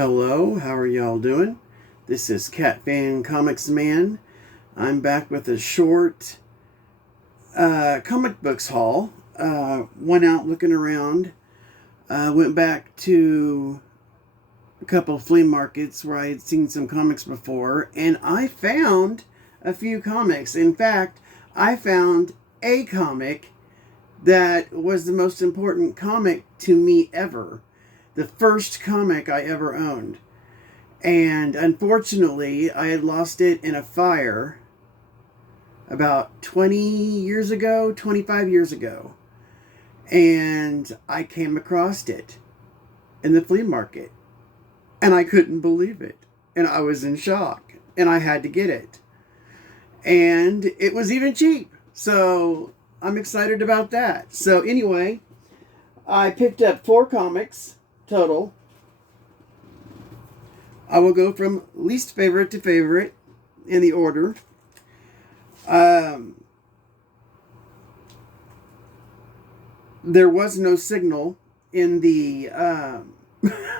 Hello, how are y'all doing? This is Cat Fan Comics Man. I'm back with a short comic books haul. Went out looking around. Went back to a couple of flea markets where I had seen some comics before, and I found a few comics. In fact, I found a comic that was the most important comic to me ever. The first comic I ever owned. And unfortunately, I had lost it in a fire about 20 years ago, 25 years ago. And I came across it in the flea market. And I couldn't believe it. And I was in shock. And I had to get it. And it was even cheap. So I'm excited about that. So anyway, I picked up 4 comics total. I will go from least favorite to favorite in the order. There was no signal in the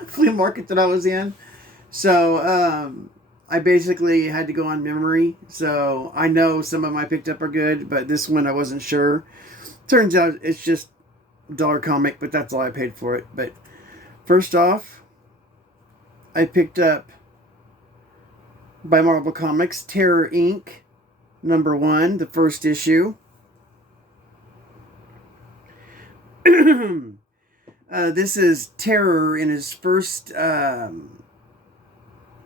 flea market that I was in. So I basically had to go on memory. So I know some of them I picked up are good, but this one I wasn't sure. Turns out it's just $1 comic, but that's all I paid for it. But first off, I picked up by Marvel Comics Terror Inc. #1, the first issue. This is Terror in his first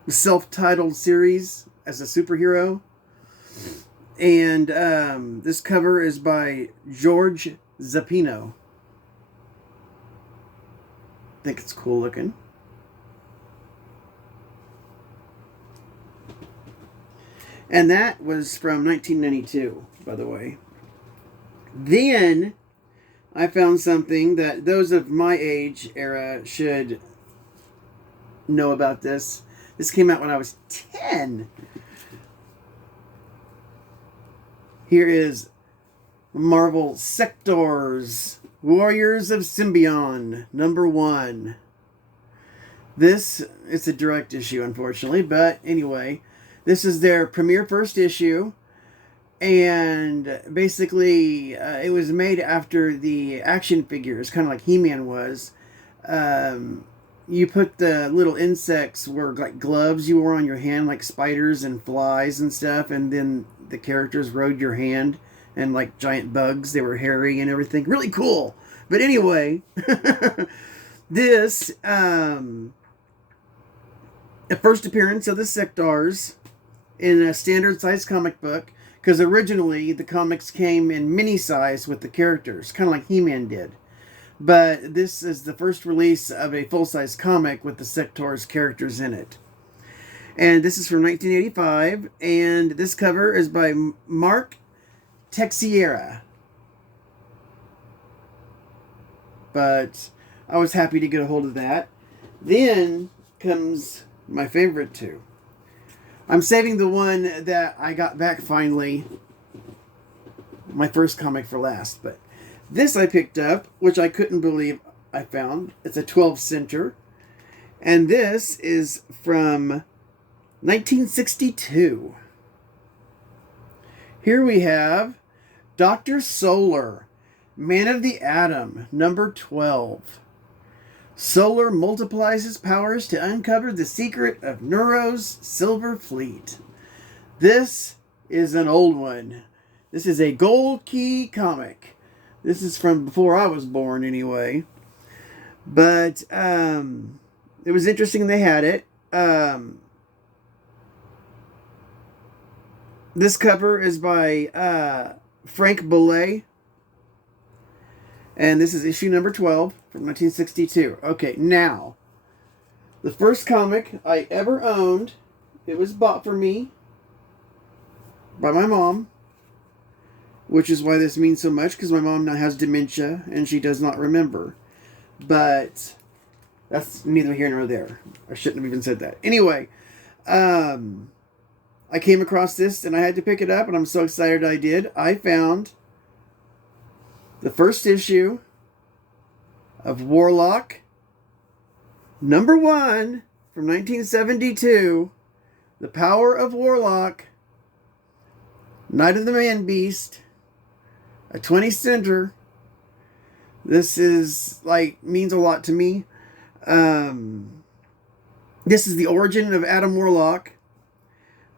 self-titled series as a superhero. And this cover is by George Zappino. I think it's cool looking. And that was from 1992, by the way. Then I found something that those of my age era should know about this. This came out when I was 10. Here is Marvel Sectors, Warriors of Symbion, #1. This is a direct issue, unfortunately, but anyway, this is their premiere first issue, and basically it was made after the action figures, kind of like He-Man was. You put the little insects were like gloves you wore on your hand, like spiders and flies and stuff, and then the characters rode your hand, and like giant bugs, they were hairy and everything. Really cool. But anyway, this the first appearance of the Sectors in a standard size comic book, because originally the comics came in mini size with the characters, kind of like He-Man did. But this is the first release of a full-size comic with the Sectors characters in it. And this is from 1985, and this cover is by Mark Texeira. But I was happy to get a hold of that. Then comes my favorite two. I'm saving the one that I got back finally, my first comic, for last. But this I picked up, which I couldn't believe I found. It's a 12 center. And this is from 1962. Here we have Dr. Solar, Man of the Atom, #12. Solar multiplies his powers to uncover the secret of Neuro's Silver Fleet. This is an old one. This is a Gold Key comic. This is from before I was born, anyway. But it was interesting they had it. This cover is by Frank Boulay. And this is issue #12 from 1962. Okay, now, the first comic I ever owned, it was bought for me by my mom, which is why this means so much, because my mom now has dementia and she does not remember. But that's neither here nor there. I shouldn't have even said that. Anyway, I came across this and I had to pick it up, and I'm so excited I did. I found the first issue of Warlock #1 from 1972, The Power of Warlock, Night of the Man Beast, a 20 center. This is means a lot to me. This is the origin of Adam Warlock.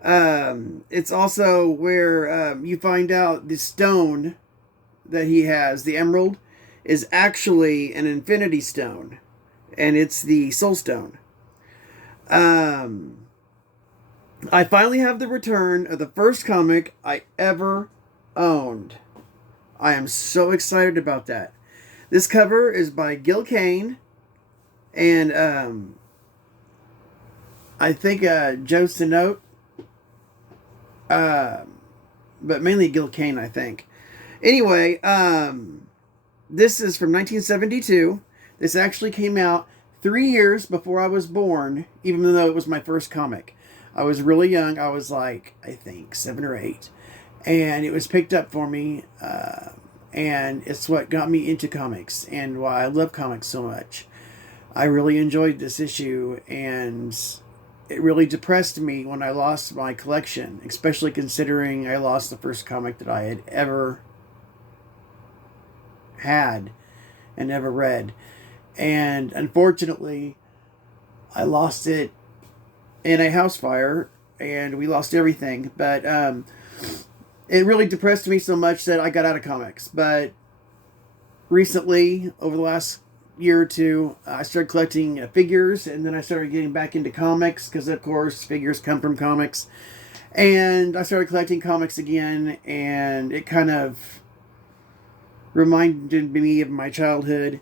It's also where you find out the stone that he has, the emerald, is actually an infinity stone, and it's the soul stone. I finally have the return of the first comic I ever owned. I am so excited about that. This cover is by Gil Kane and I think Joe Sinote, but mainly Gil Kane, I think. Anyway, this is from 1972. This actually came out 3 years before I was born, even though it was my first comic. I was really young. I was I think 7 or 8. And it was picked up for me. And it's what got me into comics and why I love comics so much. I really enjoyed this issue, and it really depressed me when I lost my collection, especially considering I lost the first comic that I had ever had and ever read. And unfortunately, I lost it in a house fire, and we lost everything. But it really depressed me so much that I got out of comics. But recently, over the last year or two, I started collecting figures, and then I started getting back into comics because, of course, figures come from comics. And I started collecting comics again, and it kind of reminded me of my childhood.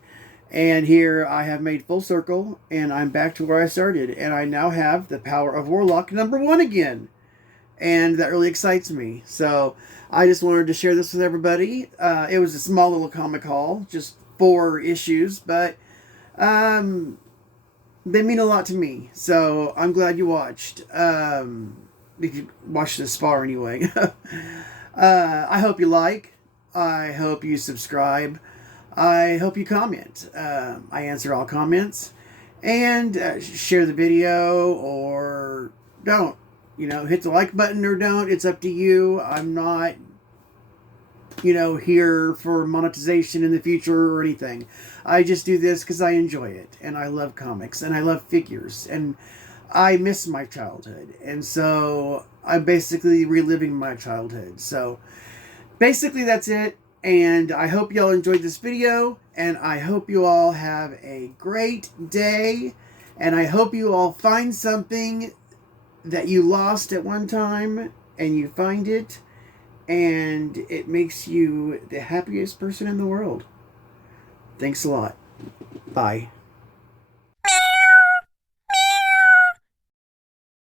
And here I have made full circle, and I'm back to where I started, and I now have The Power of Warlock #1 again. And that really excites me. So I just wanted to share this with everybody. It was a small little comic haul, just 4 issues, but they mean a lot to me. So I'm glad you watched. If you watched this far anyway. I hope you like. I hope you subscribe. I hope you comment. I answer all comments. And share the video or don't. Hit the like button or don't. It's up to you. I'm not, here for monetization in the future or anything. I just do this because I enjoy it. And I love comics. And I love figures. And I miss my childhood. And so I'm basically reliving my childhood. So basically that's it. And I hope y'all enjoyed this video. And I hope you all have a great day. And I hope you all find something that you lost at one time, and you find it, and it makes you the happiest person in the world. Thanks a lot. Bye.